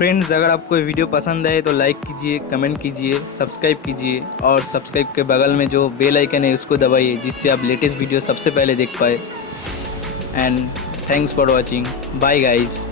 Friends, अगर आपको ये वीडियो पसंद आए तो लाइक कीजिए, कमेंट कीजिए, सब्सक्राइब कीजिए और सब्सक्राइब के बगल में जो बेल आइकन है उसको दबाइए, जिससे आप लेटेस्ट वीडियो सबसे पहले देख पाए। And thanks for watching. Bye guys.